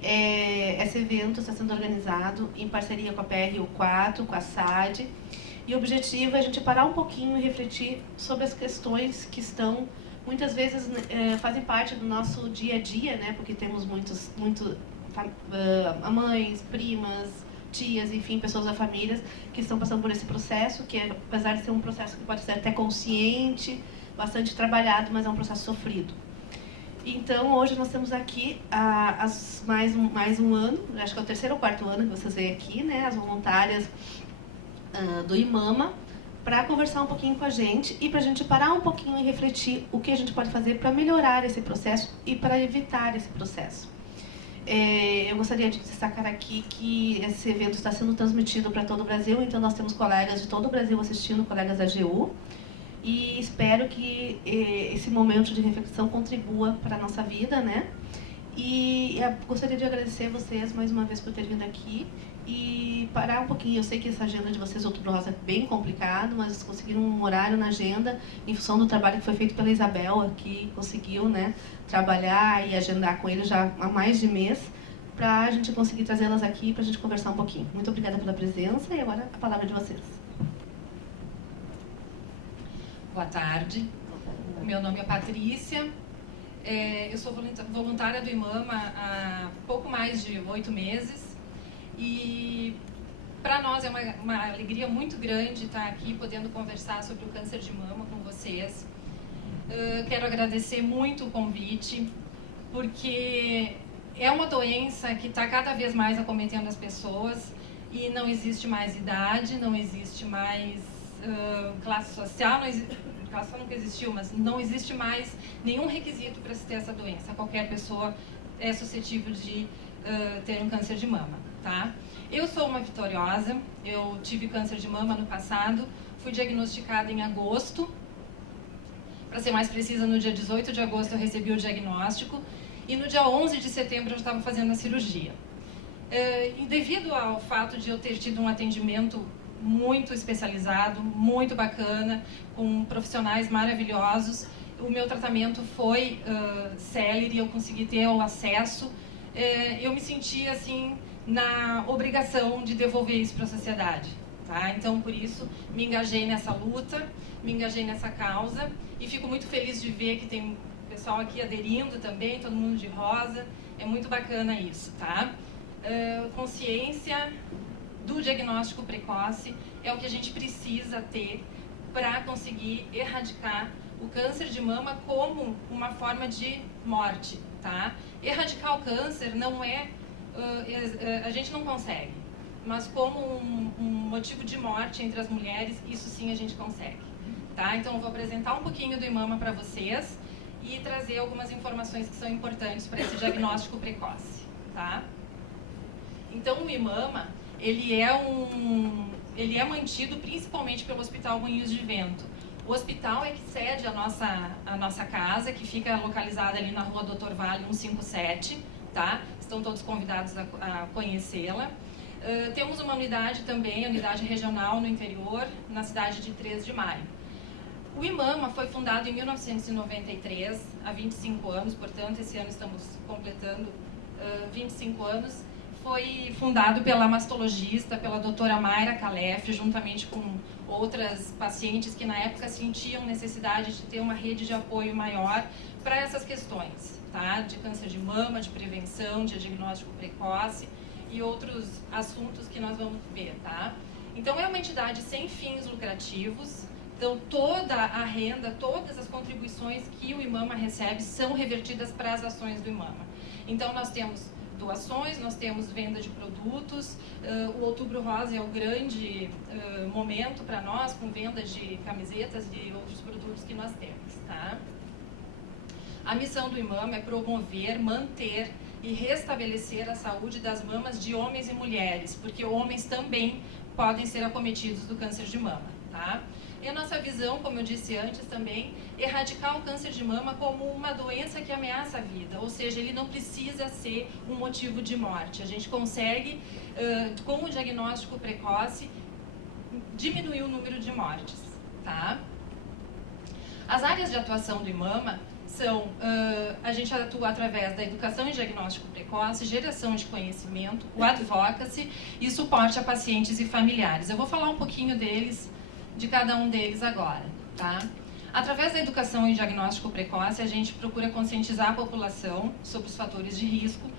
Esse evento está sendo organizado em parceria com a PRU4, com a SAD, e o objetivo é a gente parar um pouquinho e refletir sobre as questões que estão, muitas vezes, fazem parte do nosso dia a dia, né? Porque temos mães, primas, tias, enfim, pessoas da família que estão passando por esse processo, que apesar de ser um processo que pode ser até consciente, bastante trabalhado, mas é um processo sofrido. Então, hoje nós temos aqui mais um ano, acho que é o terceiro ou quarto ano que vocês veem aqui, né, as voluntárias do IMAMA, para conversar um pouquinho com a gente e para a gente parar um pouquinho e refletir o que a gente pode fazer para melhorar esse processo e para evitar esse processo. Eu gostaria de destacar aqui que esse evento está sendo transmitido para todo o Brasil, então nós temos colegas de todo o Brasil assistindo, colegas da AGU, e espero que esse momento de reflexão contribua para a nossa vida, né? E gostaria de agradecer vocês mais uma vez por terem vindo aqui e parar um pouquinho. Eu sei que essa agenda de vocês, Outubro Rosa, é bem complicado, mas conseguiram um horário na agenda em função do trabalho que foi feito pela Isabel, que conseguiu, né, trabalhar e agendar com ele já há mais de mês, para a gente conseguir trazê-las aqui para a gente conversar um pouquinho. Muito obrigada pela presença e agora a palavra de vocês. Boa tarde, meu nome é Patrícia, eu sou voluntária do IMAMA há pouco mais de 8 meses e para nós é uma alegria muito grande estar aqui podendo conversar sobre o câncer de mama com vocês. Quero agradecer muito o convite, porque é uma doença que está cada vez mais acometendo as pessoas e não existe mais idade, não existe mais classe social, classe social nunca existiu, mas não existe mais nenhum requisito para se ter essa doença. Qualquer pessoa é suscetível de ter um câncer de mama, tá? Eu sou uma vitoriosa, eu tive câncer de mama no passado, fui diagnosticada em agosto, para ser mais precisa, no dia 18 de agosto eu recebi o diagnóstico e no dia 11 de setembro eu já estava fazendo a cirurgia. E devido ao fato de eu ter tido um atendimento muito especializado, muito bacana, com profissionais maravilhosos, o meu tratamento foi célere, eu consegui ter o acesso, eu me senti assim na obrigação de devolver isso para a sociedade, tá? Então por isso me engajei nessa luta, me engajei nessa causa e fico muito feliz de ver que tem pessoal aqui aderindo também, todo mundo de rosa, é muito bacana isso, tá? Consciência do diagnóstico precoce é o que a gente precisa ter para conseguir erradicar o câncer de mama como uma forma de morte, tá? Erradicar o câncer não a gente não consegue, mas como um motivo de morte entre as mulheres, isso sim a gente consegue, tá? Então eu vou apresentar um pouquinho do IMAMA para vocês e trazer algumas informações que são importantes para esse diagnóstico precoce, tá? Então o IMAMA, ele é mantido principalmente pelo Hospital Moinhos de Vento. O hospital é que cede a nossa casa, que fica localizada ali na rua Doutor Vale 157, tá? Estão todos convidados a conhecê-la. Temos uma unidade também, a unidade regional no interior, na cidade de 3 de Maio. O IMAMA foi fundado em 1993, há 25 anos, portanto, esse ano estamos completando 25 anos. Foi fundado pela mastologista, pela doutora Mayra Calef, juntamente com outras pacientes que na época sentiam necessidade de ter uma rede de apoio maior para essas questões, tá? De câncer de mama, de prevenção, de diagnóstico precoce e outros assuntos que nós vamos ver, tá? Então é uma entidade sem fins lucrativos, então toda a renda, todas as contribuições que o IMAMA recebe são revertidas para as ações do IMAMA. Então nós temos doações, nós temos venda de produtos, o Outubro Rosa é o grande momento para nós, com venda de camisetas e outros produtos que nós temos, tá? A missão do IMAMA é promover, manter e restabelecer a saúde das mamas de homens e mulheres, porque homens também podem ser acometidos do câncer de mama, tá? E a nossa visão, como eu disse antes também, erradicar o câncer de mama como uma doença que ameaça a vida, ou seja, ele não precisa ser um motivo de morte. A gente consegue, com o diagnóstico precoce, diminuir o número de mortes, tá? As áreas de atuação do IMAMA a gente atua através da educação e diagnóstico precoce, geração de conhecimento, o advocacy e suporte a pacientes e familiares. Eu vou falar um pouquinho de cada um deles agora, tá? Através da educação e diagnóstico precoce, a gente procura conscientizar a população sobre os fatores de risco,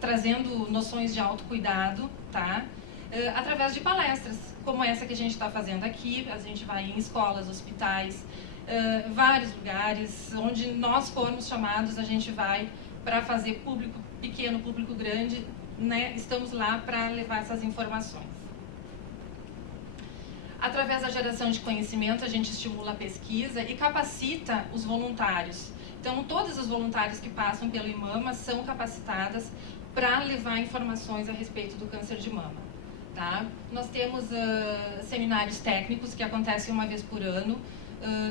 trazendo noções de autocuidado, tá? Através de palestras, como essa que a gente está fazendo aqui. A gente vai em escolas, hospitais, vários lugares, onde nós formos chamados, a gente vai para fazer público pequeno, público grande, né? Estamos lá para levar essas informações. Através da geração de conhecimento, a gente estimula a pesquisa e capacita os voluntários. Então, todas as voluntárias que passam pelo IMAMA são capacitadas para levar informações a respeito do câncer de mama. Tá? Nós temos seminários técnicos que acontecem uma vez por ano,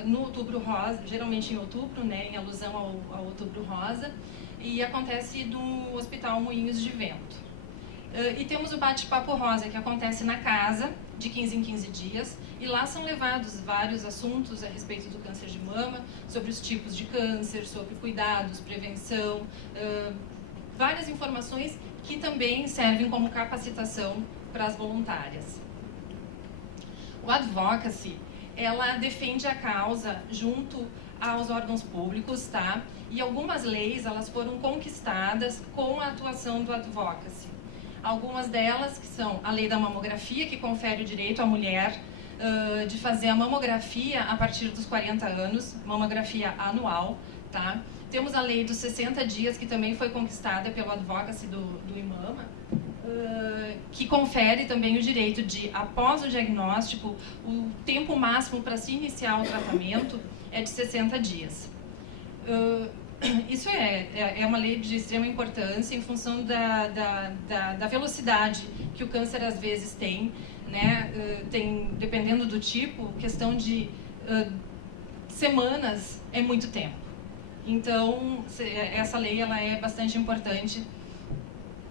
no Outubro Rosa, geralmente em outubro, né, em alusão ao Outubro Rosa, e acontece no Hospital Moinhos de Vento. E temos o Bate-Papo Rosa, que acontece na casa, de 15 em 15 dias, e lá são levados vários assuntos a respeito do câncer de mama, sobre os tipos de câncer, sobre cuidados, prevenção, várias informações que também servem como capacitação para as voluntárias. O advocacy, ela defende a causa junto aos órgãos públicos, tá? E algumas leis, elas foram conquistadas com a atuação do advocacy. Algumas delas, que são a lei da mamografia, que confere o direito à mulher de fazer a mamografia a partir dos 40 anos, mamografia anual, tá? Temos a lei dos 60 dias, que também foi conquistada pelo advocacy do IMAMA, que confere também o direito de, após o diagnóstico, o tempo máximo para se iniciar o tratamento é de 60 dias. Isso é uma lei de extrema importância em função da velocidade que o câncer às vezes tem, né? Tem, dependendo do tipo, questão de semanas é muito tempo. Então, essa lei ela é bastante importante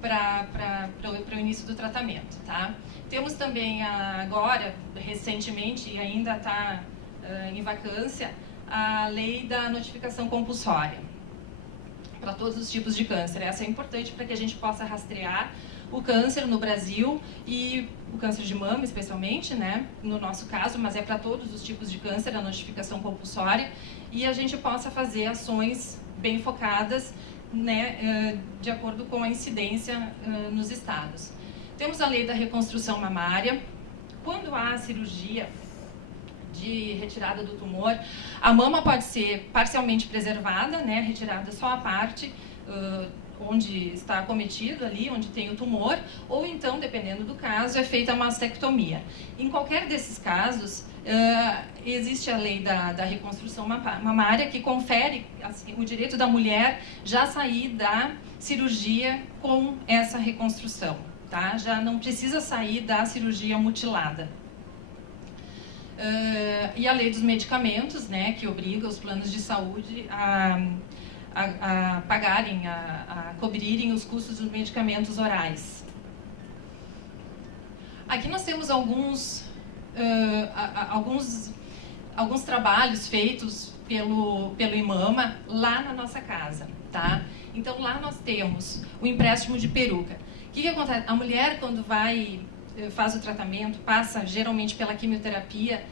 para o início do tratamento, tá? Temos também agora, recentemente, e ainda está em vacância, a lei da notificação compulsória para todos os tipos de câncer. Essa é importante para que a gente possa rastrear o câncer no Brasil, e o câncer de mama especialmente, né, no nosso caso, mas é para todos os tipos de câncer, a notificação compulsória, e a gente possa fazer ações bem focadas, né, de acordo com a incidência nos estados. Temos a lei da reconstrução mamária. Quando há cirurgia de retirada do tumor, a mama pode ser parcialmente preservada, né, retirada só a parte onde está acometido ali, onde tem o tumor, ou então, dependendo do caso, é feita a mastectomia. Em qualquer desses casos, existe a lei da reconstrução mamária, que confere assim, o direito da mulher já sair da cirurgia com essa reconstrução, tá? Já não precisa sair da cirurgia mutilada. E a lei dos medicamentos, né, que obriga os planos de saúde a pagarem, a cobrirem os custos dos medicamentos orais. Aqui nós temos alguns trabalhos feitos pelo IMAMA lá na nossa casa, tá? Então lá nós temos o empréstimo de peruca. O que acontece? A mulher, quando faz o tratamento, passa geralmente pela quimioterapia,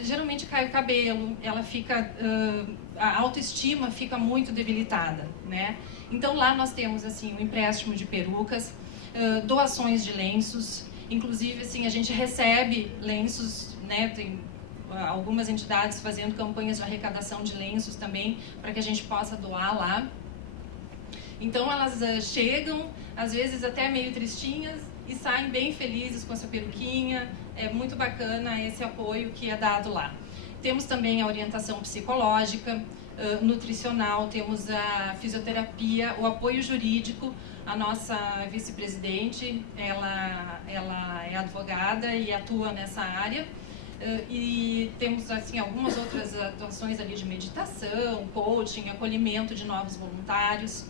geralmente cai o cabelo, ela fica, a autoestima fica muito debilitada, né? Então lá nós temos assim um empréstimo de perucas, doações de lenços, inclusive assim a gente recebe lenços, né? Tem algumas entidades fazendo campanhas de arrecadação de lenços também para que a gente possa doar lá. Então elas chegam, às vezes até meio tristinhas, e saem bem felizes com essa peruquinha. É muito bacana esse apoio que é dado lá. Temos também a orientação psicológica, nutricional, temos a fisioterapia, o apoio jurídico. A nossa vice-presidente, ela é advogada e atua nessa área. E temos assim algumas outras atuações ali de meditação, coaching, acolhimento de novos voluntários.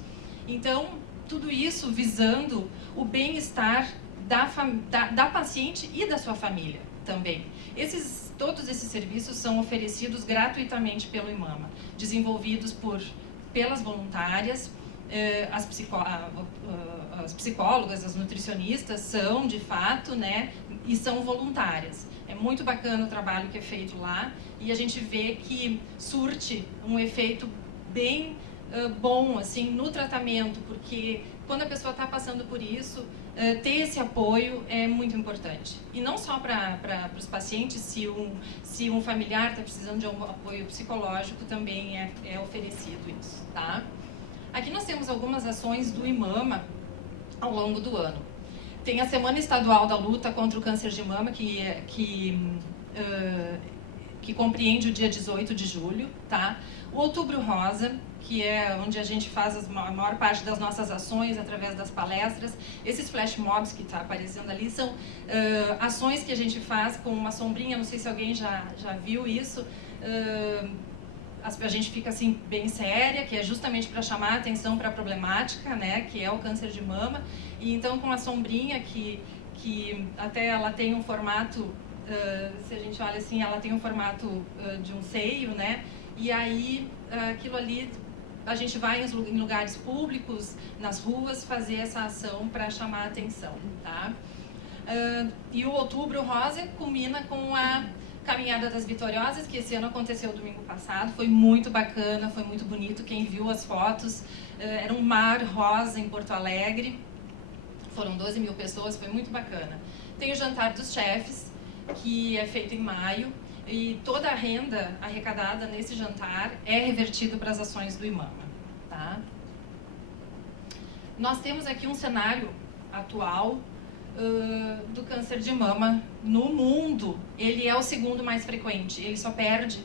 Então, tudo isso visando o bem-estar da paciente e da sua família, também. Todos esses serviços são oferecidos gratuitamente pelo IMAMA, desenvolvidos pelas voluntárias. As psicólogas, as nutricionistas são, de fato, né, e são voluntárias. É muito bacana o trabalho que é feito lá e a gente vê que surte um efeito bem bom assim, no tratamento, porque quando a pessoa está passando por isso, ter esse apoio é muito importante. E não só para os pacientes, se um familiar está precisando de um apoio psicológico, também é oferecido isso, tá? Aqui nós temos algumas ações do IMAMA ao longo do ano. Tem a Semana Estadual da Luta contra o Câncer de Mama, que compreende o dia 18 de julho, tá? O Outubro Rosa, que é onde a gente faz a maior parte das nossas ações através das palestras. Esses flash mobs que está aparecendo ali são ações que a gente faz com uma sombrinha, não sei se alguém já viu isso. A gente fica assim bem séria, que é justamente para chamar a atenção para a problemática, né, que é o câncer de mama. E então com a sombrinha que até ela tem um formato, se a gente olha assim, ela tem um formato de um seio, né? E aí aquilo ali a gente vai em lugares públicos, nas ruas, fazer essa ação para chamar a atenção, tá? E o Outubro Rosa culmina com a Caminhada das Vitoriosas, que esse ano aconteceu domingo passado. Foi muito bacana, foi muito bonito. Quem viu as fotos, era um mar rosa em Porto Alegre. Foram 12 mil pessoas, foi muito bacana. Tem o Jantar dos Chefes, que é feito em maio. E toda a renda arrecadada nesse jantar é revertida para as ações do IMAMA, tá? Nós temos aqui um cenário atual do câncer de mama no mundo. Ele é o segundo mais frequente, ele só perde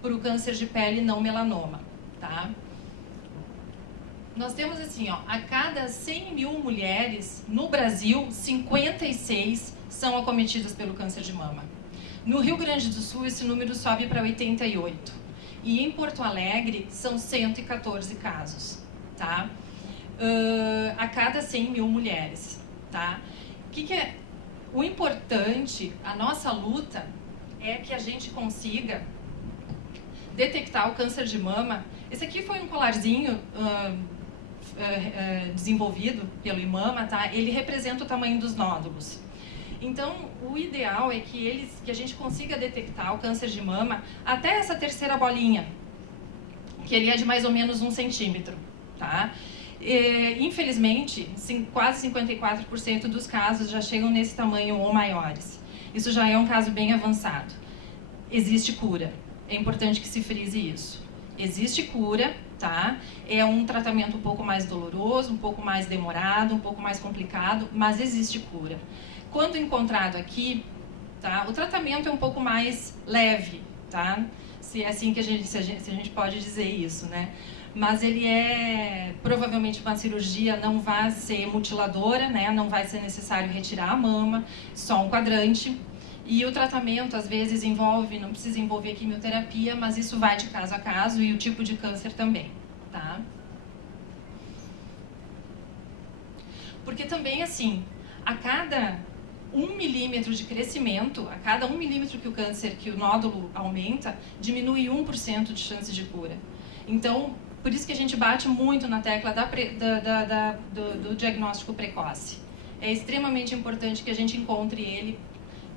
para o câncer de pele não melanoma, tá? Nós temos assim, ó, a cada 100 mil mulheres no Brasil, 56 são acometidas pelo câncer de mama. No Rio Grande do Sul, esse número sobe para 88. E em Porto Alegre, são 114 casos, tá? A cada 100 mil mulheres, tá? O que é o importante, a nossa luta, é que a gente consiga detectar o câncer de mama. Esse aqui foi um colarzinho desenvolvido pelo IMAMA, tá? Ele representa o tamanho dos nódulos. Então, o ideal é que a gente consiga detectar o câncer de mama até essa terceira bolinha, que ele é de mais ou menos 1 centímetro, tá? Infelizmente, quase 54% dos casos já chegam nesse tamanho ou maiores. Isso já é um caso bem avançado. Existe cura. É importante que se frise isso. Existe cura, tá? É um tratamento um pouco mais doloroso, um pouco mais demorado, um pouco mais complicado, mas existe cura. Quando encontrado aqui, tá? O tratamento é um pouco mais leve, tá? Se é assim que se a gente pode dizer isso, né? Mas ele provavelmente uma cirurgia não vai ser mutiladora, né? Não vai ser necessário retirar a mama, só um quadrante. E o tratamento às vezes não precisa envolver quimioterapia, mas isso vai de caso a caso e o tipo de câncer também, tá? Porque também assim, a cada 1 milímetro de crescimento, a cada 1 milímetro que o nódulo aumenta, diminui 1% de chance de cura. Então, por isso que a gente bate muito na tecla do diagnóstico precoce. É extremamente importante que a gente encontre ele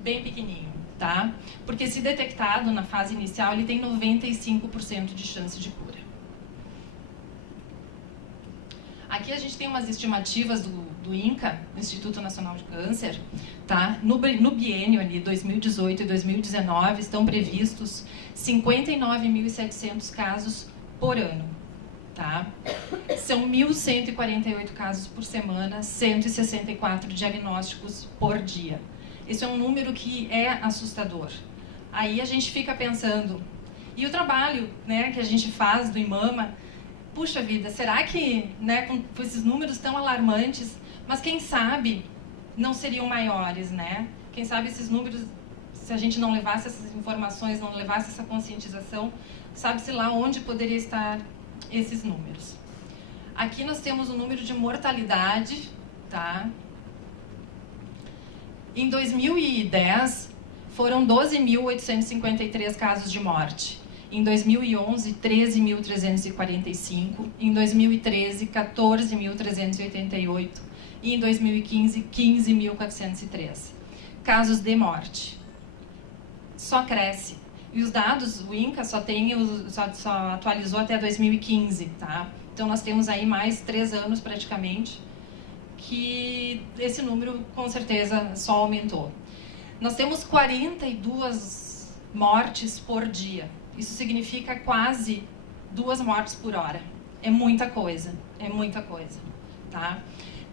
bem pequenininho, tá? Porque se detectado na fase inicial, ele tem 95% de chance de cura. Aqui a gente tem umas estimativas do INCA, Instituto Nacional de Câncer, tá? No biênio ali, 2018 e 2019, estão previstos 59.700 casos por ano, tá? São 1.148 casos por semana, 164 diagnósticos por dia. Esse é um número que é assustador. Aí a gente fica pensando, e o trabalho, né, que a gente faz do IMAMA, puxa vida, será que, né, com esses números tão alarmantes, mas quem sabe não seriam maiores, né? Quem sabe esses números, se a gente não levasse essas informações, não levasse essa conscientização, sabe-se lá onde poderia estar esses números. Aqui nós temos o número de mortalidade, tá? Em 2010, foram 12.853 casos de morte. Em 2011, 13.345. Em 2013, 14.388. E em 2015, 15.403 casos de morte. Só cresce. E os dados, o INCA só atualizou até 2015, tá? Então nós temos aí mais 3 anos praticamente que esse número com certeza só aumentou. Nós temos 42 mortes por dia. Isso significa quase 2 mortes por hora. É muita coisa, tá?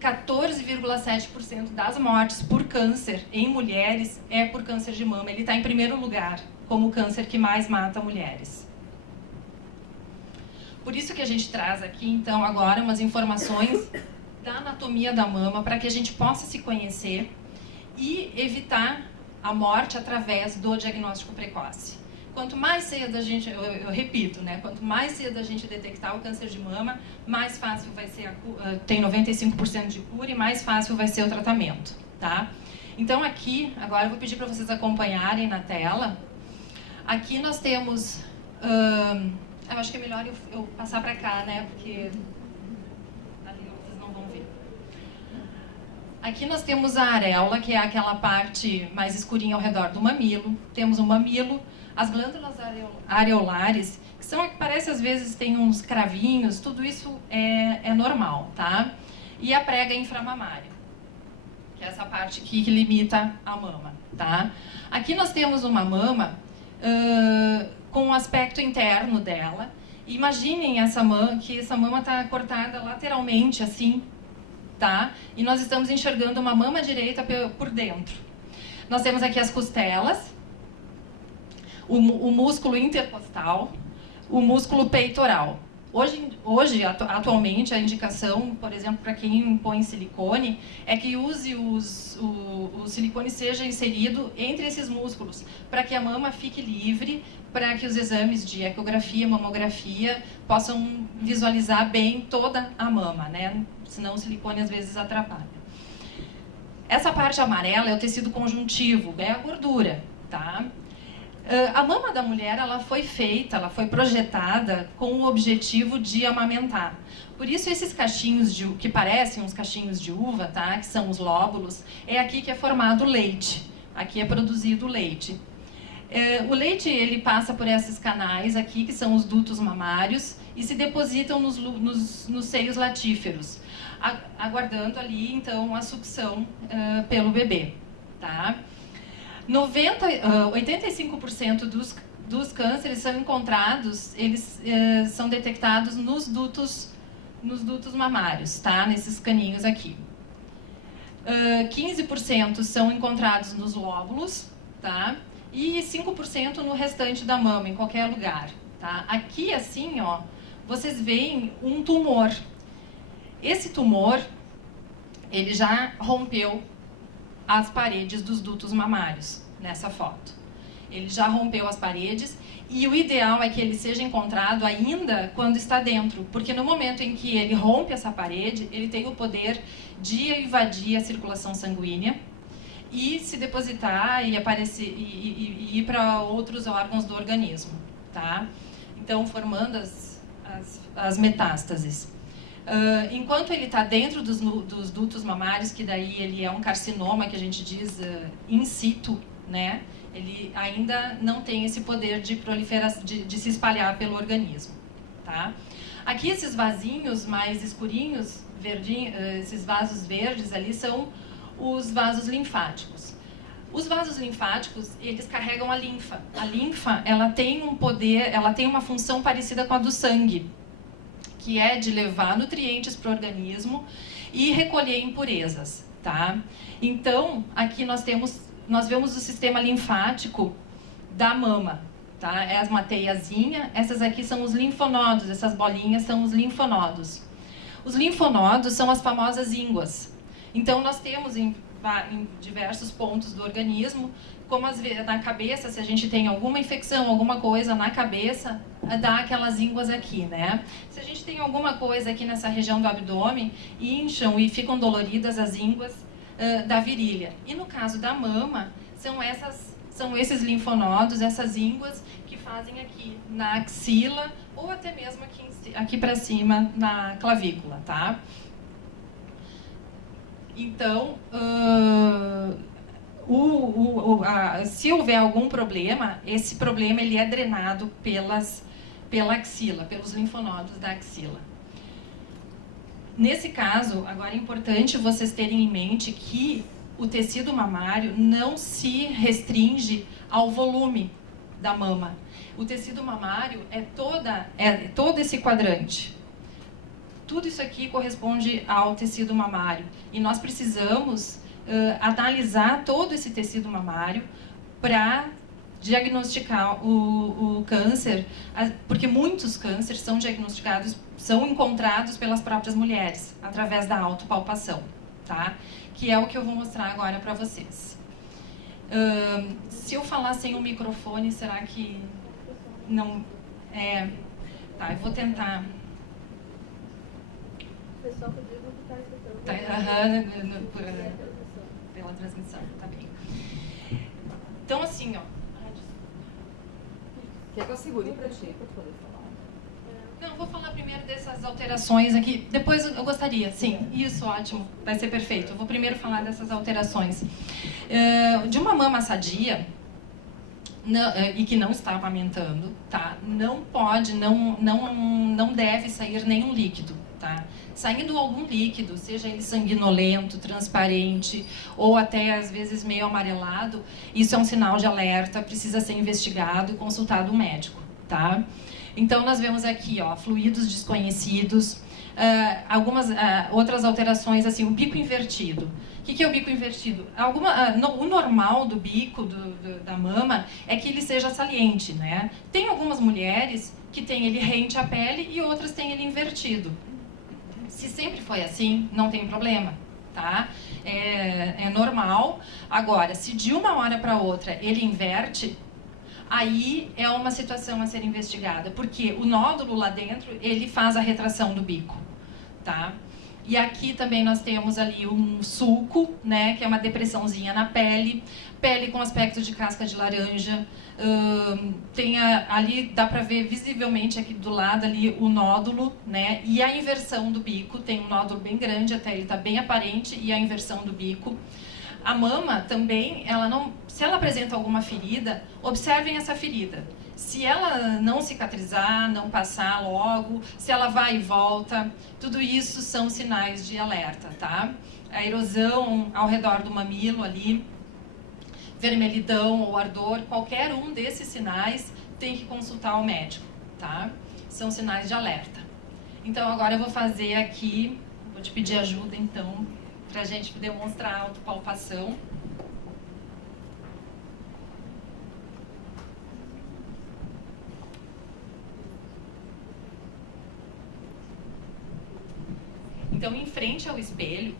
14,7% das mortes por câncer em mulheres é por câncer de mama. Ele está em primeiro lugar como o câncer que mais mata mulheres. Por isso que a gente traz aqui, então, agora umas informações da anatomia da mama para que a gente possa se conhecer e evitar a morte através do diagnóstico precoce. Quanto mais cedo a gente, eu repito, né? Quanto mais cedo a gente detectar o câncer de mama, mais fácil vai ser, tem 95% de cura e mais fácil vai ser o tratamento, tá? Então aqui, agora eu vou pedir para vocês acompanharem na tela. Aqui nós temos, eu acho que é melhor eu passar para cá, né? Porque ali vocês não vão ver. Aqui nós temos a areola, que é aquela parte mais escurinha ao redor do mamilo. Temos o mamilo. As glândulas areolares, que são que parece às vezes tem uns cravinhos, tudo isso é normal, tá? E a prega inframamária, que é essa parte aqui que limita a mama, tá? Aqui nós temos uma mama com o aspecto interno dela. Imaginem que essa mama está cortada lateralmente assim, tá? E nós estamos enxergando uma mama direita por dentro. Nós temos aqui as costelas, o músculo intercostal, o músculo peitoral. Atualmente, a indicação, por exemplo, para quem põe silicone, é que use o silicone seja inserido entre esses músculos, para que a mama fique livre, para que os exames de ecografia, mamografia, possam visualizar bem toda a mama, né? Senão o silicone às vezes atrapalha. Essa parte amarela é o tecido conjuntivo, é a gordura, tá? A mama da mulher, ela foi projetada com o objetivo de amamentar. Por isso esses cachinhos que parecem uns cachinhos de uva, tá? Que são os lóbulos, é aqui que é formado o leite. Aqui é produzido o leite. O leite, ele passa por esses canais aqui, que são os dutos mamários, e se depositam nos seios latíferos, aguardando ali, então, a sucção pelo bebê, tá? 85% dos cânceres são encontrados, eles são detectados nos dutos mamários, tá? Nesses caninhos aqui. 15% são encontrados nos lóbulos, tá? E 5% no restante da mama, em qualquer lugar, tá? Aqui, assim, ó, vocês veem um tumor. Esse tumor, ele já rompeu as paredes dos dutos mamários, nessa foto. Ele já rompeu as paredes e o ideal é que ele seja encontrado ainda quando está dentro, porque no momento em que ele rompe essa parede, ele tem o poder de invadir a circulação sanguínea e se depositar e aparecer e ir para outros órgãos do organismo, tá? Então, formando as metástases. Enquanto ele está dentro dos dutos mamários, que daí ele é um carcinoma, que a gente diz in situ, né? Ele ainda não tem esse poder de proliferação, de se espalhar pelo organismo, tá? Aqui esses vasinhos mais escurinhos, esses vasos verdes ali, são os vasos linfáticos. Os vasos linfáticos, eles carregam a linfa. A linfa, ela tem um poder, ela tem uma função parecida com a do sangue, que é de levar nutrientes para o organismo e recolher impurezas, tá? Então, aqui nós vemos o sistema linfático da mama, tá? É uma teiazinha, essas aqui são os linfonodos, essas bolinhas são os linfonodos. Os linfonodos são as famosas ínguas. Então, nós temos em diversos pontos do organismo, como na cabeça, se a gente tem alguma infecção, alguma coisa na cabeça, dá aquelas ínguas aqui, né? Se a gente tem alguma coisa aqui nessa região do abdômen, incham e ficam doloridas as ínguas da virilha. E no caso da mama, são são esses linfonodos, essas ínguas que fazem aqui na axila ou até mesmo aqui para cima na clavícula, tá? Então, se houver algum problema, esse problema ele é drenado pela axila, pelos linfonodos da axila. Nesse caso, agora é importante vocês terem em mente que o tecido mamário não se restringe ao volume da mama. O tecido mamário é todo esse quadrante. Tudo isso aqui corresponde ao tecido mamário. E nós precisamos analisar todo esse tecido mamário para diagnosticar o câncer, porque muitos cânceres são diagnosticados, são encontrados pelas próprias mulheres, através da autopalpação, tá? Que é o que eu vou mostrar agora para vocês. Se eu falar sem o microfone, será que não... Tá, eu vou tentar... O pessoal podia estar escutando. Pela transmissão, tá bem. Então, assim, ó. Quer que eu segure para ti, para poder falar? Não, vou falar primeiro dessas alterações aqui. Depois eu gostaria, sim. Isso, ótimo. Vai ser perfeito. Eu vou primeiro falar dessas alterações. De uma mama sadia, e que não está amamentando, tá? Não pode, não deve sair nenhum líquido, tá? Saindo algum líquido, seja ele sanguinolento, transparente ou até às vezes meio amarelado, isso é um sinal de alerta, precisa ser investigado e consultado um médico, tá? Então nós vemos aqui, ó, fluidos desconhecidos, algumas outras alterações, assim, o bico invertido. O que é o bico invertido? O normal do bico da mama é que ele seja saliente, né? Tem algumas mulheres que têm ele rente à pele e outras têm ele invertido. Se sempre foi assim, não tem problema, tá? É normal. Agora, se de uma hora para outra ele inverte, aí é uma situação a ser investigada, porque o nódulo lá dentro, ele faz a retração do bico, tá? E aqui também nós temos ali um sulco, né, que é uma depressãozinha na pele com aspecto de casca de laranja. Ali dá para ver visivelmente aqui do lado ali o nódulo, né, e a inversão do bico. Tem um nódulo bem grande, até ele está bem aparente, e a inversão do bico. A mama também, se ela apresenta alguma ferida, observem essa ferida. Se ela não cicatrizar, não passar logo, se ela vai e volta, tudo isso são sinais de alerta, tá? A erosão ao redor do mamilo ali, vermelhidão ou ardor, qualquer um desses sinais tem que consultar o médico, tá? São sinais de alerta. Então agora eu vou fazer aqui, vou te pedir ajuda então, pra gente demonstrar a autopalpação. Então, em frente ao espelho,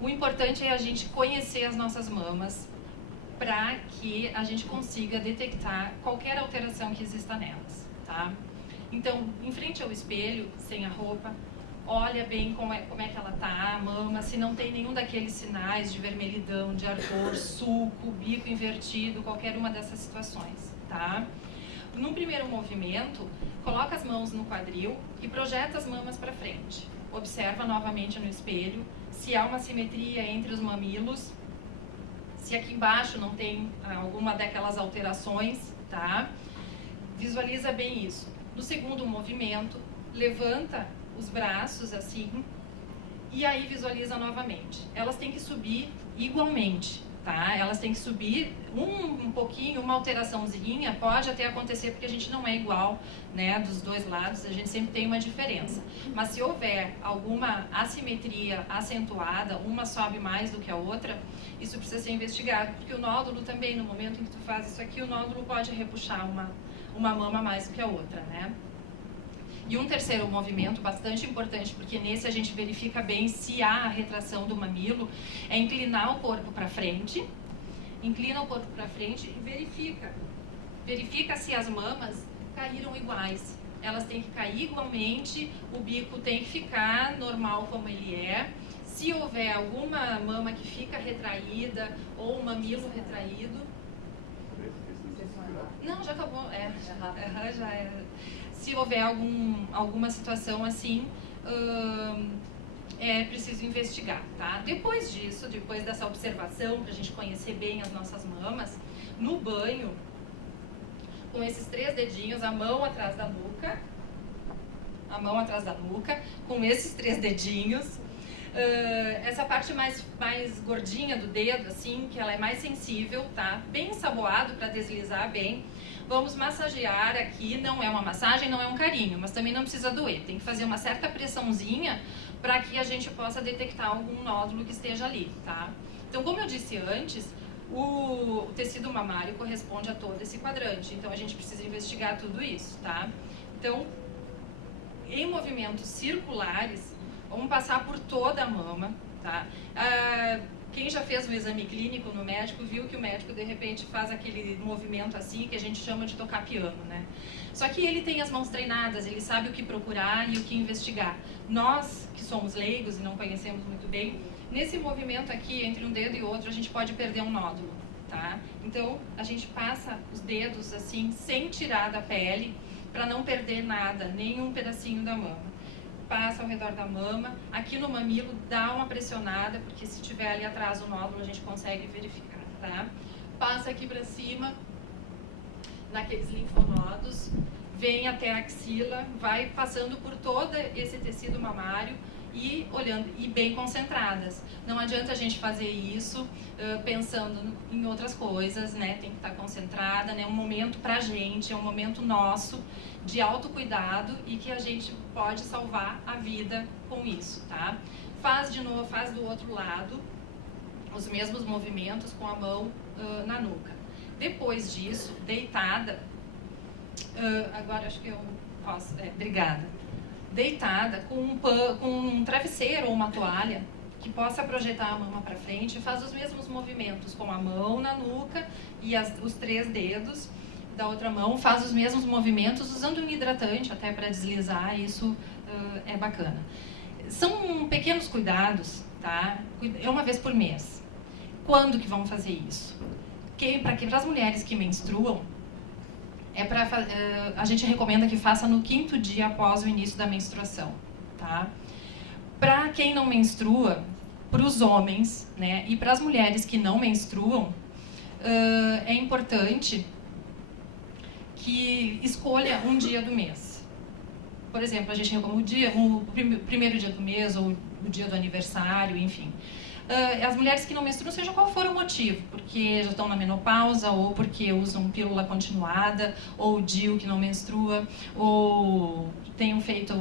o importante é a gente conhecer as nossas mamas para que a gente consiga detectar qualquer alteração que exista nelas, tá? Então, em frente ao espelho, sem a roupa, olha bem como é que ela tá, a mama, se não tem nenhum daqueles sinais de vermelhidão, de ardor, sulco, bico invertido, qualquer uma dessas situações, tá? Num primeiro movimento, coloca as mãos no quadril e projeta as mamas para frente. Observa novamente no espelho se há uma simetria entre os mamilos, se aqui embaixo não tem alguma daquelas alterações, tá? Visualiza bem isso. No segundo movimento, levanta os braços assim e aí visualiza novamente. Elas têm que subir igualmente, tá? Elas têm que subir um pouquinho, uma alteraçãozinha pode até acontecer porque a gente não é igual, né, dos dois lados, a gente sempre tem uma diferença. Mas se houver alguma assimetria acentuada, uma sobe mais do que a outra, isso precisa ser investigado, porque o nódulo também, no momento em que tu faz isso aqui, o nódulo pode repuxar uma mama mais do que a outra, né? E um terceiro movimento bastante importante, porque nesse a gente verifica bem se há a retração do mamilo, é inclinar o corpo para frente, inclina o corpo para frente e verifica se as mamas caíram iguais. Elas têm que cair igualmente, o bico tem que ficar normal como ele é. Se houver alguma mama que fica retraída ou um mamilo retraído, Não, já acabou. Já é. Se houver alguma situação assim, é preciso investigar, tá? Depois disso, depois dessa observação, para a gente conhecer bem as nossas mamas, no banho, com esses 3 dedinhos, a mão atrás da nuca, com esses 3 dedinhos, essa parte mais gordinha do dedo, assim, que ela é mais sensível, tá? Bem ensaboado para deslizar bem. Vamos massagear aqui, não é uma massagem, não é um carinho, mas também não precisa doer. Tem que fazer uma certa pressãozinha para que a gente possa detectar algum nódulo que esteja ali, tá? Então, como eu disse antes, o tecido mamário corresponde a todo esse quadrante, então a gente precisa investigar tudo isso, tá? Então, em movimentos circulares, vamos passar por toda a mama, tá? Quem já fez um exame clínico no médico viu que o médico de repente faz aquele movimento assim que a gente chama de tocar piano, né? Só que ele tem as mãos treinadas, ele sabe o que procurar e o que investigar. Nós, que somos leigos e não conhecemos muito bem, nesse movimento aqui, entre um dedo e outro, a gente pode perder um nódulo, tá? Então, a gente passa os dedos assim, sem tirar da pele, para não perder nada, nenhum pedacinho da mama. Passa ao redor da mama, aqui no mamilo dá uma pressionada, porque se tiver ali atrás o nódulo a gente consegue verificar, tá? Passa aqui para cima, naqueles linfonodos, vem até a axila, vai passando por todo esse tecido mamário e olhando, e bem concentradas. Não adianta a gente fazer isso pensando em outras coisas, né? Tem que estar concentrada, né? É um momento pra gente, é um momento nosso de autocuidado e que a gente pode salvar a vida com isso, tá? Faz de novo, faz do outro lado, os mesmos movimentos com a mão na nuca. Depois disso, deitada, agora acho que eu posso, obrigada. Deitada com um travesseiro ou uma toalha que possa projetar a mama para frente, faz os mesmos movimentos com a mão na nuca e os 3 dedos da outra mão, faz os mesmos movimentos usando um hidratante até para deslizar, isso é bacana. São pequenos cuidados, tá? É uma vez por mês. Quando que vão fazer isso? Para as mulheres que menstruam, a gente recomenda que faça no 5º dia após o início da menstruação, tá? Para quem não menstrua, para os homens, né, e para as mulheres que não menstruam, é importante que escolha um dia do mês. Por exemplo, a gente recomenda o primeiro dia do mês ou o dia do aniversário, enfim. As mulheres que não menstruam, seja qual for o motivo, porque já estão na menopausa, ou porque usam pílula continuada, ou DIU que não menstrua, ou tenham feito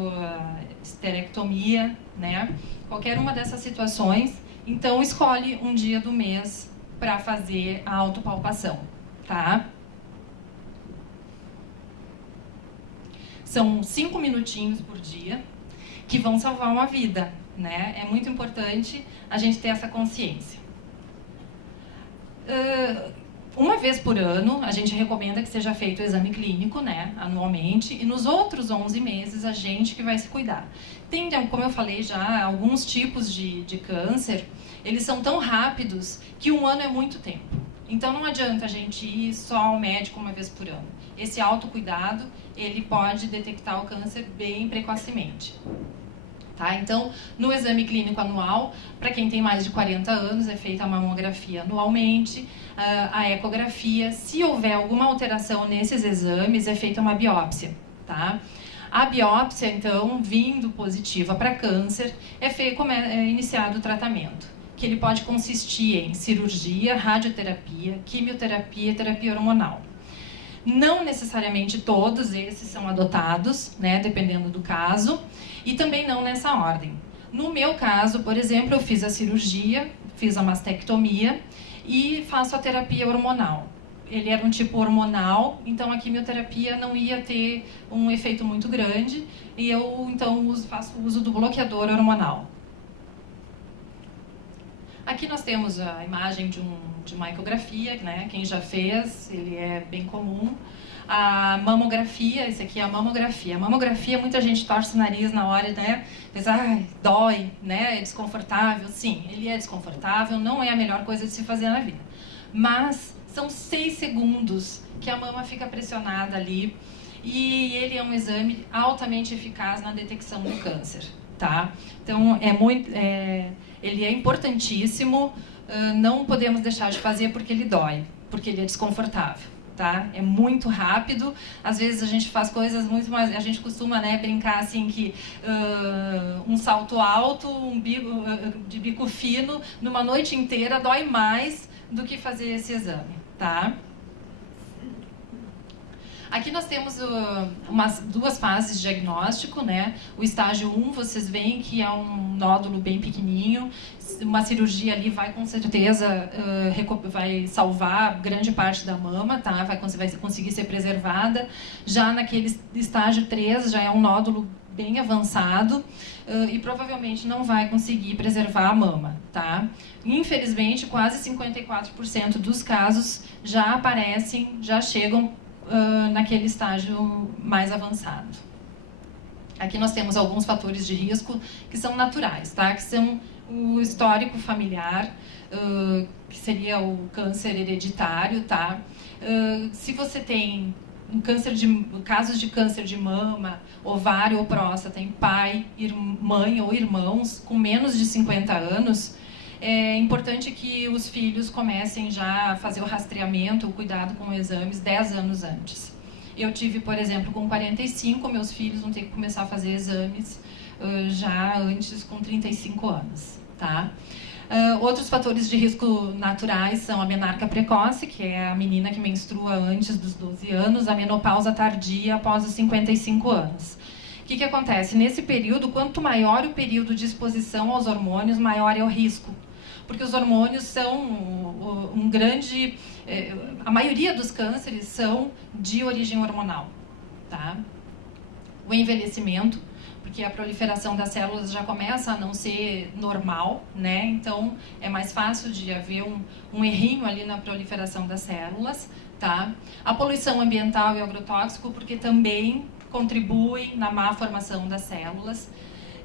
esterectomia, né? Qualquer uma dessas situações, então escolhe um dia do mês para fazer a autopalpação, tá? São 5 minutinhos por dia que vão salvar uma vida, né? É muito importante a gente ter essa consciência. Uma vez por ano, a gente recomenda que seja feito o exame clínico, né, anualmente, e nos outros 11 meses a gente que vai se cuidar. Tem, como eu falei já, alguns tipos de câncer, eles são tão rápidos que 1 ano é muito tempo. Então não adianta a gente ir só ao médico uma vez por ano. Esse autocuidado, ele pode detectar o câncer bem precocemente. Tá? Então, no exame clínico anual, para quem tem mais de 40 anos, é feita a mamografia anualmente, a ecografia. Se houver alguma alteração nesses exames, é feita uma biópsia. Tá? A biópsia, então, vindo positiva para câncer, é iniciado o tratamento, que ele pode consistir em cirurgia, radioterapia, quimioterapia e terapia hormonal. Não necessariamente todos esses são adotados, né, dependendo do caso, e também não nessa ordem. No meu caso, por exemplo, eu fiz a cirurgia, fiz a mastectomia e faço a terapia hormonal. Ele era um tipo hormonal, então a quimioterapia não ia ter um efeito muito grande e eu então faço uso do bloqueador hormonal. Aqui nós temos a imagem de uma ecografia, né? Quem já fez, ele é bem comum. A mamografia, esse aqui é a mamografia. A mamografia, muita gente torce o nariz na hora, né? Pensa, dói, né? É desconfortável. Sim, ele é desconfortável, não é a melhor coisa de se fazer na vida. Mas, São 6 segundos que a mama fica pressionada ali, e ele é um exame altamente eficaz na detecção do câncer, tá? Então, ele é importantíssimo, não podemos deixar de fazer porque ele dói, porque ele é desconfortável, tá? É muito rápido, às vezes a gente faz coisas muito mais... A gente costuma, né, brincar assim que um salto alto, de bico fino, numa noite inteira dói mais do que fazer esse exame, tá? Aqui nós temos duas fases de diagnóstico, né? O estágio 1, vocês veem que é um nódulo bem pequenininho. Uma cirurgia ali vai com certeza vai salvar grande parte da mama, tá? Vai conseguir ser preservada. Já naquele estágio 3, já é um nódulo bem avançado e provavelmente não vai conseguir preservar a mama, tá? Infelizmente, quase 54% dos casos já aparecem, já chegam naquele estágio mais avançado. Aqui nós temos alguns fatores de risco que são naturais, tá? Que são o histórico familiar, que seria o câncer hereditário, tá? Se você tem casos de câncer de mama, ovário ou próstata em pai, mãe ou irmãos com menos de 50 anos, é importante que os filhos comecem já a fazer o rastreamento, o cuidado com exames 10 anos antes. Eu tive, por exemplo, com 45, meus filhos vão ter que começar a fazer exames já antes, com 35 anos, tá? Outros fatores de risco naturais são a menarca precoce, que é a menina que menstrua antes dos 12 anos, a menopausa tardia após os 55 anos. O que acontece? Nesse período, quanto maior o período de exposição aos hormônios, maior é o risco. Porque os hormônios são a maioria dos cânceres são de origem hormonal, tá? O envelhecimento, porque a proliferação das células já começa a não ser normal, né? Então, é mais fácil de haver um errinho ali na proliferação das células, tá? A poluição ambiental e agrotóxico, porque também contribuem na má formação das células.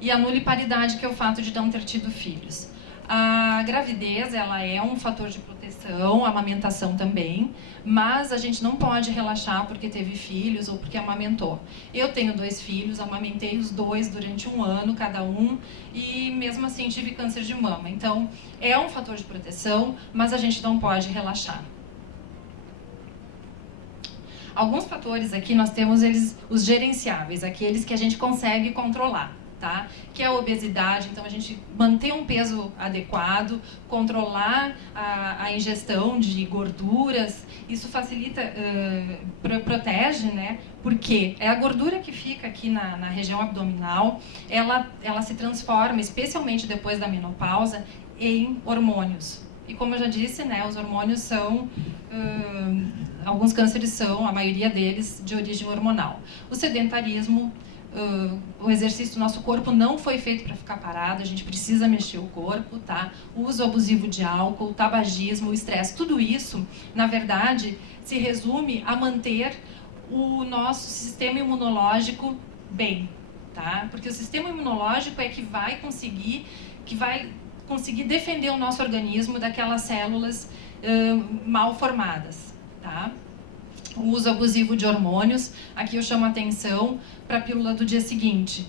E a nuliparidade, que é o fato de não ter tido filhos. A gravidez, ela é um fator de proteção, a amamentação também, mas a gente não pode relaxar porque teve filhos ou porque amamentou. Eu tenho 2 filhos, amamentei os 2 durante 1 ano cada um e mesmo assim tive câncer de mama. Então, é um fator de proteção, mas a gente não pode relaxar. Alguns fatores aqui nós temos os gerenciáveis, aqueles que a gente consegue controlar. Tá? Que é a obesidade, então a gente manter um peso adequado, controlar a ingestão de gorduras, isso facilita, protege, né? Porque é a gordura que fica aqui na região abdominal, ela se transforma, especialmente depois da menopausa, em hormônios. E como eu já disse, né, os hormônios são, alguns cânceres são, a maioria deles, de origem hormonal. O sedentarismo, o exercício do nosso corpo não foi feito para ficar parado, a gente precisa mexer o corpo, tá? O uso abusivo de álcool, o tabagismo, o estresse, tudo isso, na verdade, se resume a manter o nosso sistema imunológico bem, tá? Porque o sistema imunológico é que vai conseguir defender o nosso organismo daquelas células mal formadas, tá? O uso abusivo de hormônios, aqui eu chamo a atenção para a pílula do dia seguinte.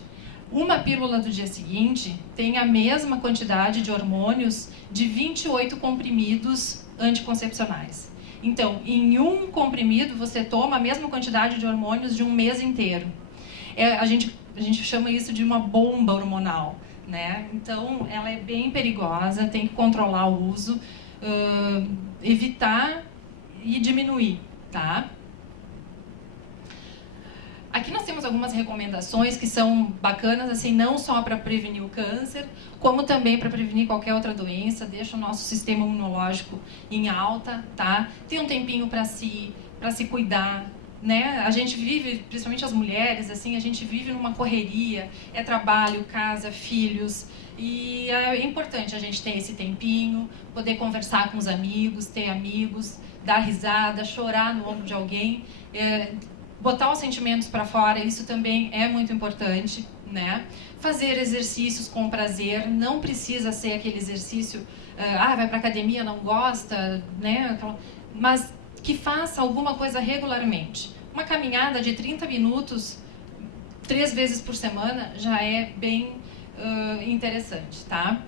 Uma pílula do dia seguinte tem a mesma quantidade de hormônios de 28 comprimidos anticoncepcionais. Então, em um comprimido, você toma a mesma quantidade de hormônios de um mês inteiro. A gente chama isso de uma bomba hormonal, né? Então, ela é bem perigosa, tem que controlar o uso, evitar e diminuir, tá? Aqui nós temos algumas recomendações que são bacanas, assim, não só para prevenir o câncer, como também para prevenir qualquer outra doença, deixa o nosso sistema imunológico em alta, tá? Tem um tempinho para se cuidar, né? A gente vive, principalmente as mulheres, assim, a gente vive numa correria, é trabalho, casa, filhos, e é importante a gente ter esse tempinho, poder conversar com os amigos, ter amigos, dar risada, chorar no ombro de alguém, botar os sentimentos para fora, isso também é muito importante, né? Fazer exercícios com prazer, não precisa ser aquele exercício, vai para academia, não gosta, né? Mas que faça alguma coisa regularmente. Uma caminhada de 30 minutos, 3 vezes por semana, já é bem interessante, tá?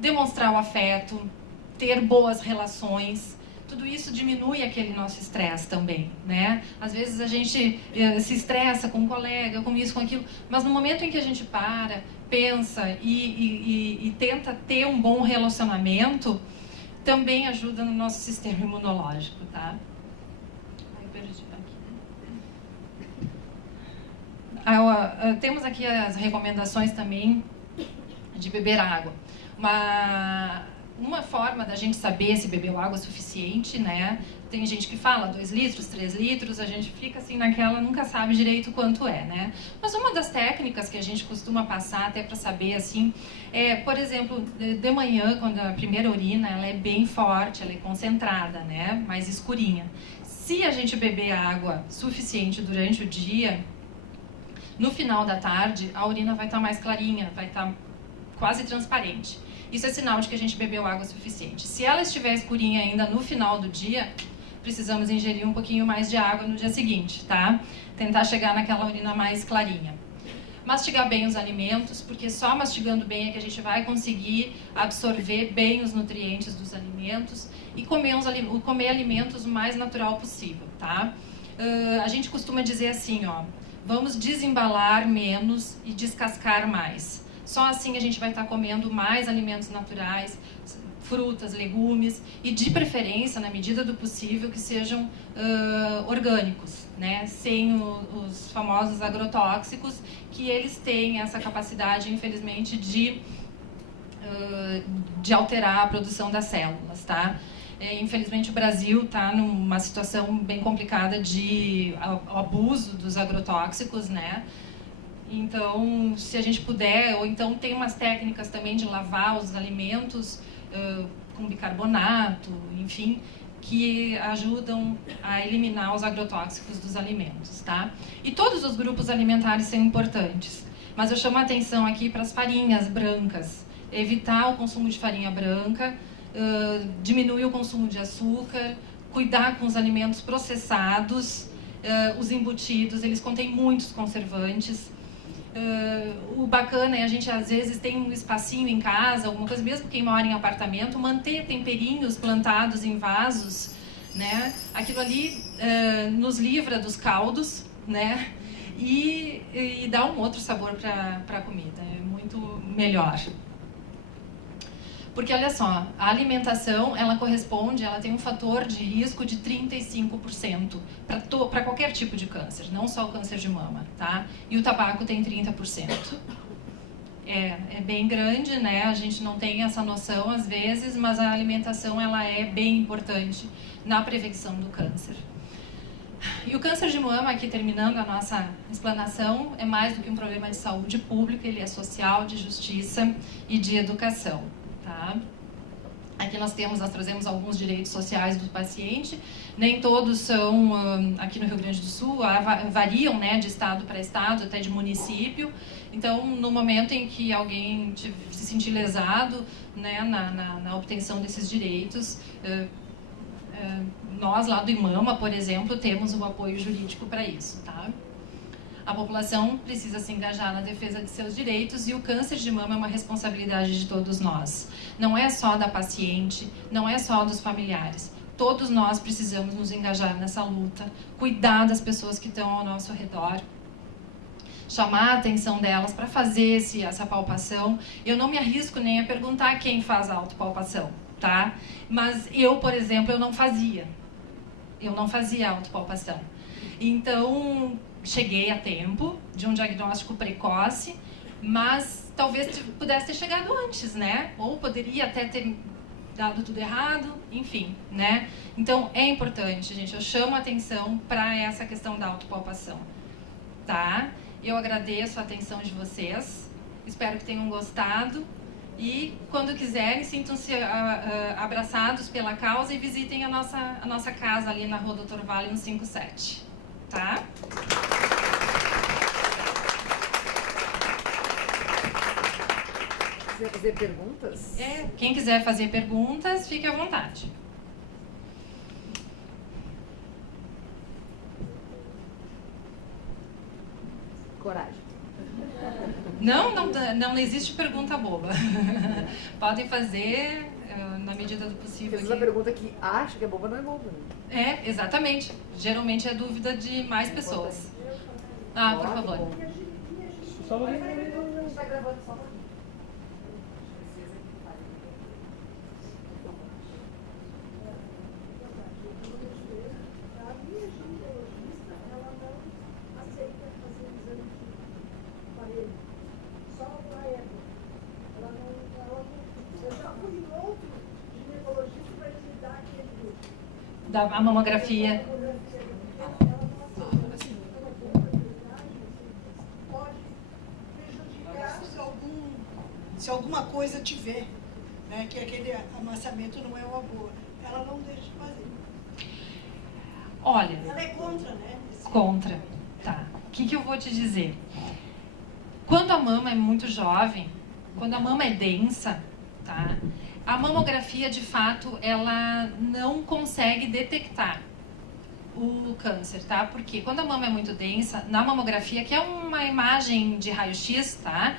Demonstrar o afeto, ter boas relações, tudo isso diminui aquele nosso estresse também, né? Às vezes a gente se estressa com um colega, com isso, com aquilo, mas no momento em que a gente para, pensa e tenta ter um bom relacionamento, também ajuda no nosso sistema imunológico, tá? Eu perdi aqui. Temos aqui as recomendações também de beber água. Uma forma da gente saber se bebeu água suficiente, né? Tem gente que fala 2 litros, 3 litros, a gente fica assim naquela, nunca sabe direito quanto é, né? Mas uma das técnicas que a gente costuma passar até para saber, assim, é, por exemplo, de manhã, quando a primeira urina, ela é bem forte, ela é concentrada, né? Mais escurinha. Se a gente beber água suficiente durante o dia, no final da tarde, a urina vai estar mais clarinha, vai estar quase transparente. Isso é sinal de que a gente bebeu água suficiente. Se ela estiver escurinha ainda no final do dia, precisamos ingerir um pouquinho mais de água no dia seguinte, tá? Tentar chegar naquela urina mais clarinha. Mastigar bem os alimentos, porque só mastigando bem é que a gente vai conseguir absorver bem os nutrientes dos alimentos e comer alimentos o mais natural possível, tá? A gente costuma dizer assim, ó, vamos desembalar menos e descascar mais. Só assim a gente vai estar comendo mais alimentos naturais, frutas, legumes e, de preferência, na medida do possível, que sejam orgânicos, né? Sem os famosos agrotóxicos, que eles têm essa capacidade, infelizmente, de alterar a produção das células, tá? Infelizmente, o Brasil está numa situação bem complicada de abuso dos agrotóxicos, né? Então, se a gente puder, ou então tem umas técnicas também de lavar os alimentos com bicarbonato, enfim, que ajudam a eliminar os agrotóxicos dos alimentos, tá? E todos os grupos alimentares são importantes, mas eu chamo a atenção aqui para as farinhas brancas, evitar o consumo de farinha branca, diminuir o consumo de açúcar, cuidar com os alimentos processados, os embutidos, eles contêm muitos conservantes. O bacana é a gente às vezes tem um espacinho em casa, alguma coisa, mesmo quem mora em apartamento, manter temperinhos plantados em vasos, né? Aquilo ali nos livra dos caldos, né? E dá um outro sabor para a comida, é muito melhor. Porque, olha só, a alimentação, ela tem um fator de risco de 35% para qualquer tipo de câncer, não só o câncer de mama, tá? E o tabaco tem 30%. É bem grande, né? A gente não tem essa noção às vezes, mas a alimentação, ela é bem importante na prevenção do câncer. E o câncer de mama, aqui terminando a nossa explanação, é mais do que um problema de saúde pública, ele é social, de justiça e de educação. Tá? Aqui nós trazemos alguns direitos sociais do paciente, nem todos são, aqui no Rio Grande do Sul, variam, né, de estado para estado, até de município. Então, no momento em que alguém se sentir lesado, né, na obtenção desses direitos, nós lá do IMAMA, por exemplo, temos um apoio jurídico para isso, tá? A população precisa se engajar na defesa de seus direitos e o câncer de mama é uma responsabilidade de todos nós. Não é só da paciente, não é só dos familiares. Todos nós precisamos nos engajar nessa luta, cuidar das pessoas que estão ao nosso redor, chamar a atenção delas para fazer essa palpação. Eu não me arrisco nem a perguntar quem faz a autopalpação, tá? Mas eu, por exemplo, eu não fazia autopalpação. Então, cheguei a tempo de um diagnóstico precoce, mas talvez pudesse ter chegado antes, né? Ou poderia até ter dado tudo errado, enfim, né? Então, é importante, gente, eu chamo a atenção para essa questão da autopalpação, tá? Eu agradeço a atenção de vocês, espero que tenham gostado e, quando quiserem, sintam-se abraçados pela causa e visitem a nossa casa ali na Rua Doutor Vale, no 57. Tá? Quiser fazer perguntas? Quem quiser fazer perguntas, fique à vontade. Coragem. Não existe pergunta boba. Podem fazer na medida do possível. Essa pergunta que acha que é boba não é boba, né? É, exatamente. Geralmente é dúvida de mais pessoas. Ah, por favor. Só uma Está gravando só. A mamografia. Pode prejudicar se alguma coisa tiver, né, que aquele amassamento não é uma boa. Ela não deixa de fazer. Olha. Ela é contra, né? Contra. Tá. O que eu vou te dizer? Quando a mama é muito jovem, quando a mama é densa, tá? A mamografia, de fato, ela não consegue detectar o câncer, tá? Porque quando a mama é muito densa, na mamografia, que é uma imagem de raio-x, tá?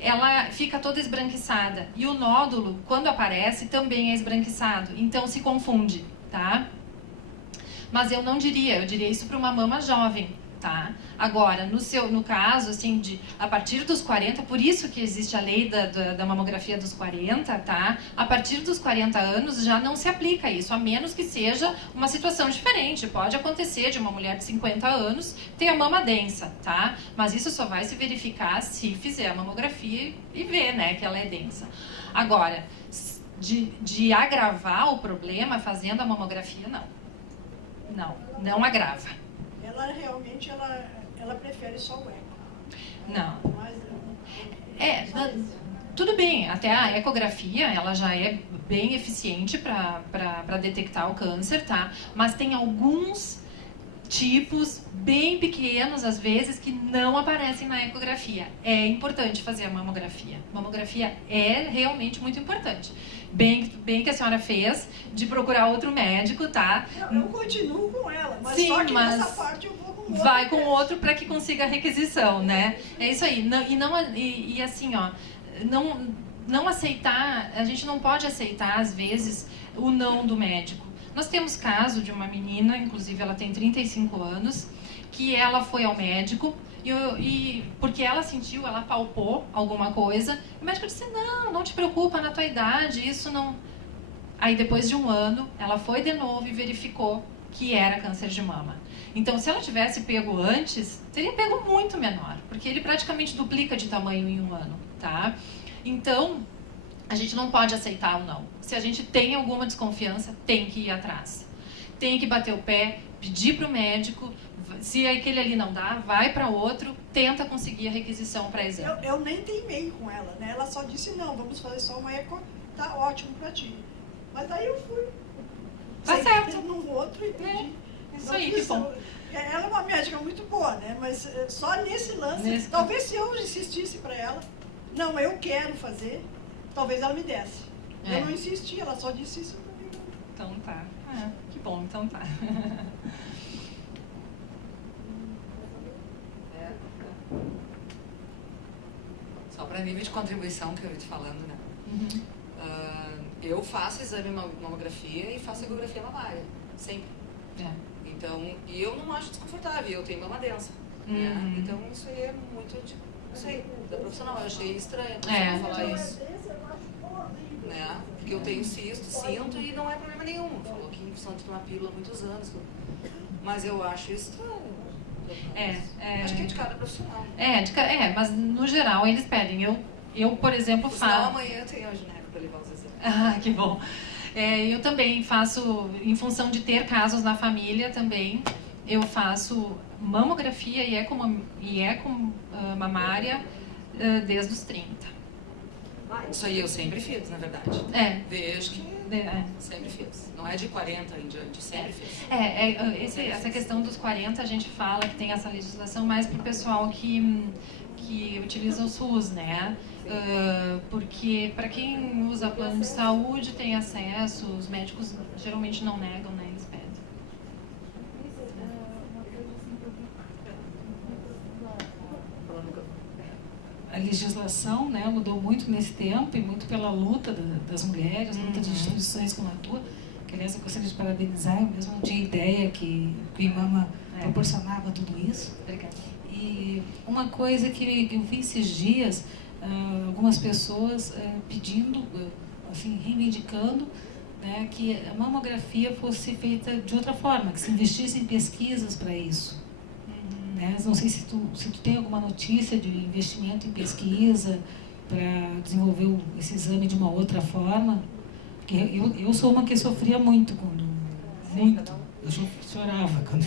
Ela fica toda esbranquiçada. E o nódulo, quando aparece, também é esbranquiçado. Então, se confunde, tá? Mas eu não diria, eu diria isso para uma mama jovem, tá? Agora, no caso, assim, a partir dos 40, por isso que existe a lei da mamografia dos 40, tá? A partir dos 40 anos já não se aplica isso, a menos que seja uma situação diferente. Pode acontecer de uma mulher de 50 anos ter a mama densa, tá? Mas isso só vai se verificar se fizer a mamografia e ver, né, que ela é densa. Agora, de agravar o problema fazendo a mamografia, não agrava. Ela realmente, ela prefere só o eco. Não. Mas, tudo bem, até a ecografia, ela já é bem eficiente para detectar o câncer, tá? Mas tem alguns tipos bem pequenos, às vezes, que não aparecem na ecografia. É importante fazer a mamografia. Mamografia é realmente muito importante. Bem que a senhora fez de procurar outro médico, tá? Eu continuo com ela, mas sim, só que mas nessa parte eu vou com outro. vai com outro para que consiga a requisição, né? É isso aí. E assim, ó, não aceitar, a gente não pode aceitar, às vezes, o não do médico. Nós temos caso de uma menina, inclusive ela tem 35 anos, que ela foi ao médico e porque ela sentiu, ela palpou alguma coisa, o médico disse, não te preocupa, na tua idade, isso não... Aí depois de um ano, ela foi de novo e verificou que era câncer de mama. Então, se ela tivesse pego antes, teria pego muito menor, porque ele praticamente duplica de tamanho em um ano, tá? Então, a gente não pode aceitar o não. Se a gente tem alguma desconfiança, tem que ir atrás. Tem que bater o pé, pedir para o médico, se aquele ali não dá, vai para outro, tenta conseguir a requisição para exame. Eu nem teimei com ela, né? Ela só disse, não, vamos fazer só uma eco, tá ótimo para ti. Mas aí eu fui. Tá certo. Num outro e pedi. Isso aí, que bom. Ela é uma médica muito boa, né? Mas só nesse lance, talvez se eu insistisse para ela, não, eu quero fazer, talvez ela me desse. Eu não insisti, ela só disse isso para mim. Então tá. Que bom, então tá. Só para nível de contribuição que eu ia te falando, né? Uhum. Eu faço exame mamografia e faço ecografia mamária, sempre. Então, e eu não acho desconfortável, eu tenho mama densa. Né? Então, isso aí é muito, não sei, da profissional. Eu achei estranho falar isso. Né? Porque eu tenho cisto, sinto e não é problema nenhum. Falou que em função de tomar pílula há muitos anos. Mas eu acho estranho. Acho que é de cada profissional. Mas no geral eles pedem. Eu por exemplo, faço. Amanhã eu tenho a gineco para levar os exames. Ah, que bom. Eu também faço, em função de ter casos na família também, eu faço mamografia e eco mamária desde os 30. Isso aí eu sempre fiz, na verdade. Vejo que sempre fiz. Não é de 40 em diante, sempre fiz. Essa questão dos 40, a gente fala que tem essa legislação mais para o pessoal que utiliza o SUS, né? Porque para quem usa plano de saúde tem acesso, os médicos geralmente não negam, né? Eles pedem. Uma coisa assim que eu vi a legislação, né, mudou muito nesse tempo, e muito pela luta das mulheres, luta de instituições como a tua, que aliás eu gostaria de parabenizar, eu mesmo não tinha ideia que o IMAMA proporcionava tudo isso. Obrigada. E uma coisa que eu vi esses dias, algumas pessoas pedindo, assim, reivindicando, né, que a mamografia fosse feita de outra forma, que se investisse em pesquisas para isso. Né? Não sei se tu tem alguma notícia de investimento em pesquisa para desenvolver esse exame de uma outra forma. Porque eu sou uma que sofria muito quando... Muito. Eu chorava quando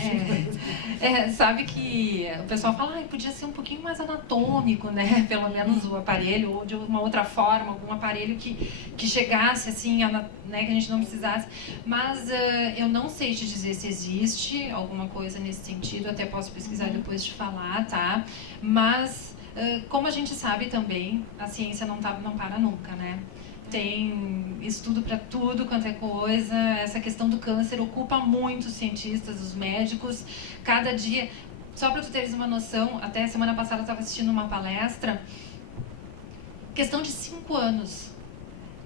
sabe que o pessoal fala, podia ser um pouquinho mais anatômico, né? Pelo menos o aparelho, ou de uma outra forma, algum aparelho que chegasse assim, né? Que a gente não precisasse. Mas eu não sei te dizer se existe alguma coisa nesse sentido, até posso pesquisar depois de falar, tá? Mas, como a gente sabe também, a ciência não para nunca, né? Tem estudo para tudo quanto é coisa. Essa questão do câncer ocupa muito os cientistas, os médicos. Cada dia, só para tu teres uma noção, até semana passada eu estava assistindo uma palestra, questão de 5 anos.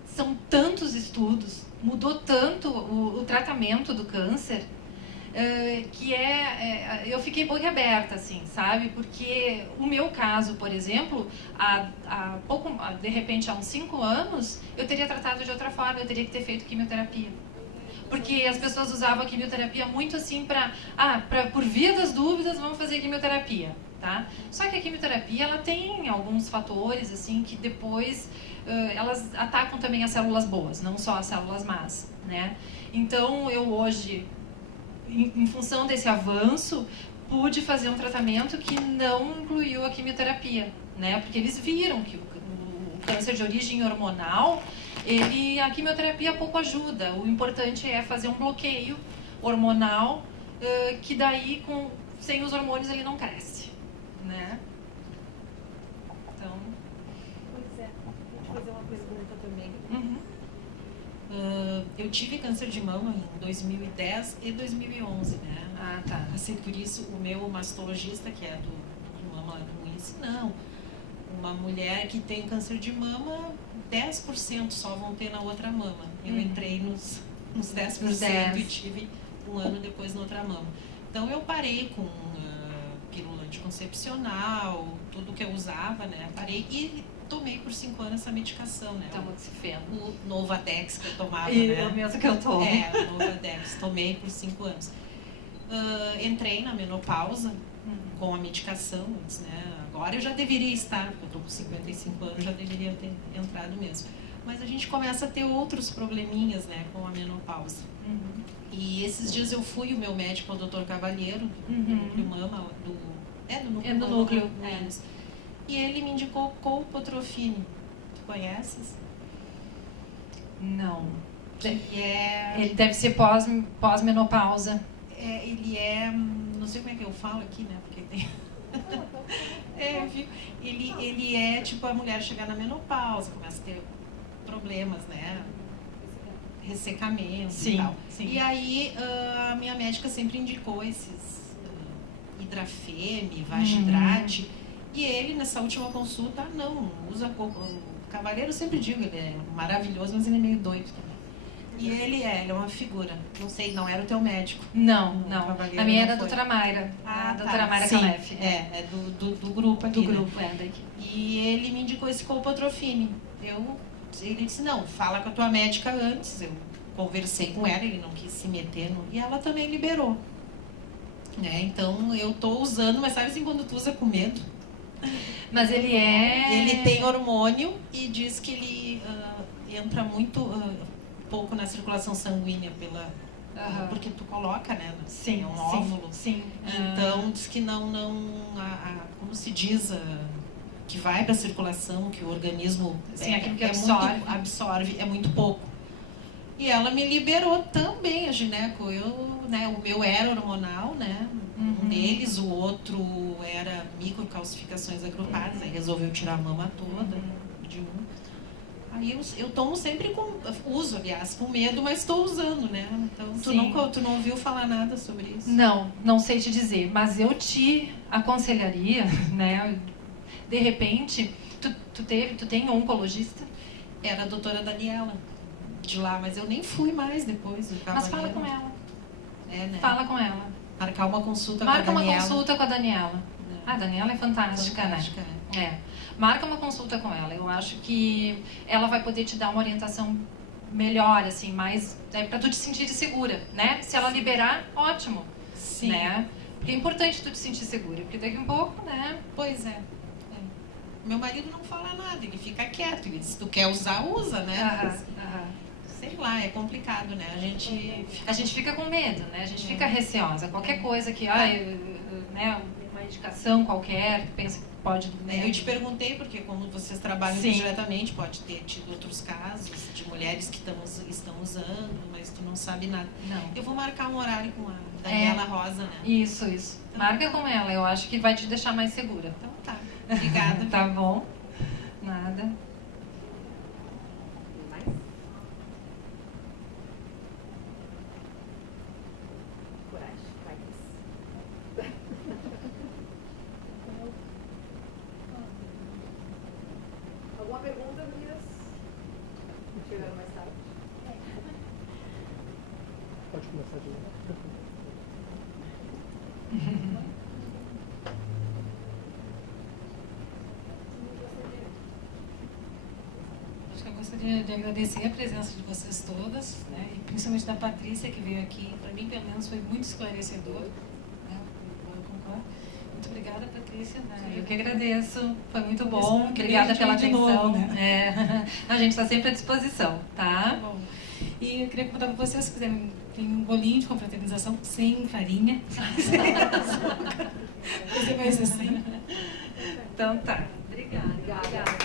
São tantos estudos, mudou tanto o tratamento do câncer, que eu fiquei boquiaberta, assim, sabe? Porque o meu caso, por exemplo, de repente há uns 5 anos, eu teria tratado de outra forma, eu teria que ter feito quimioterapia. Porque as pessoas usavam a quimioterapia muito assim por via das dúvidas, vamos fazer quimioterapia, tá? Só que a quimioterapia, ela tem alguns fatores, assim, que depois elas atacam também as células boas, não só as células más, né? Então, eu hoje, em função desse avanço, pude fazer um tratamento que não incluiu a quimioterapia, né? Porque eles viram que o câncer de origem hormonal, a quimioterapia pouco ajuda. O importante é fazer um bloqueio hormonal, que daí, sem os hormônios, ele não cresce, né? Então... Pois é, deixa eu fazer uma pergunta também. Eu tive câncer de mama em 2010 e 2011, né? Ah, tá. Assim, por isso, o meu mastologista, que é do mama do Luiz, não. Uma mulher que tem câncer de mama, 10% só vão ter na outra mama. Eu entrei nos 10% e tive 1 ano depois na outra mama. Então, eu parei com pílula anticoncepcional, tudo que eu usava, né? Parei e tomei por 5 anos essa medicação, né? O Novadex que eu tomava, né? É o mesmo que eu tomo. O Novadex. Tomei por 5 anos. Entrei na menopausa com a medicação antes, né? Agora eu já deveria estar, porque eu estou com 55 anos, já deveria ter entrado mesmo. Mas a gente começa a ter outros probleminhas, né, com a menopausa. E esses dias eu fui, o meu médico, o Dr. Cavalheiro, do Núcleo Mama, do Núcleo. E ele me indicou colpotrofine. Tu conheces? Não. Que ele deve ser pós-menopausa. Ele não sei como é que eu falo aqui, né? Porque tem... viu? Ele é tipo a mulher chegar na menopausa, começa a ter problemas, né? Ressecamento e tal. Sim. E aí a minha médica sempre indicou esses Hidrafeme, Vagidrate. E ele, nessa última consulta, não usa o Cavaleiro, eu sempre digo, ele é maravilhoso, mas ele é meio doido também. E ele é uma figura. Não sei, não era o teu médico? Não. A minha era a doutora Mayra. A doutora Mayra Calef. É do grupo aqui. Do grupo, daqui. E ele me indicou esse colpotrofine. Ele disse, não, fala com a tua médica antes. Eu conversei com ela, ele não quis se meter. E ela também liberou. Então, eu tô usando, mas sabe assim, quando tu usa com medo? Mas ele tem hormônio e diz que ele entra muito pouco na circulação sanguínea porque tu coloca, né? Sim, é um óvulo. Sim. Então diz que não como se diz, que vai para a circulação, que o organismo aquilo que absorve, é muito pouco. E ela me liberou também, a gineco. O meu era hormonal, né? Um deles, o outro era microcalcificações agrupadas, aí resolveu tirar a mama toda de um. Aí eu tomo sempre uso, aliás, com medo, mas estou usando, né? Então, tu não ouviu falar nada sobre isso? Não sei te dizer, mas eu te aconselharia, né? De repente, Tu tem um oncologista? Era a doutora Daniela de lá, mas eu nem fui mais depois. Mas fala com ela. Né? Fala com ela. Marcar uma consulta com a Daniela. Marca uma consulta com a Daniela. A Daniela é fantástica, né? Marca uma consulta com ela. Eu acho que ela vai poder te dar uma orientação melhor, assim, mais para tu te sentir segura, né? Se ela liberar, ótimo. Sim. Né? Porque é importante tu te sentir segura, porque daqui a um pouco, né? Pois é. Meu marido não fala nada, ele fica quieto. Ele diz, se tu quer usar, usa, né? Sei lá, é complicado, né? A gente fica com medo, né? A gente fica receosa. Qualquer coisa que, né, uma indicação qualquer, pensa que pode... Eu te perguntei, porque como vocês trabalham diretamente, pode ter tido outros casos de mulheres que estão usando, mas tu não sabe nada. Não. Eu vou marcar um horário com a Daniela Rosa, né? Isso. Então, marca com ela, eu acho que vai te deixar mais segura. Então tá. Obrigada. Tá bom. Nada. Alguma pergunta, meninas? Chegaram mais tarde. Pode começar de novo. Eu gostaria de agradecer a presença de vocês todas, né? E principalmente da Patrícia, que veio aqui. Para mim, pelo menos, foi muito esclarecedor. Né? Eu concordo. Muito obrigada, Patrícia. Né? Eu que agradeço. Foi muito bom. Obrigada pela atenção. Novo, né? A gente está sempre à disposição, tá? Bom. E eu queria contar para vocês, se quiserem, tem um bolinho de confraternização sem farinha. Você vai ser assim. Então tá. Obrigada.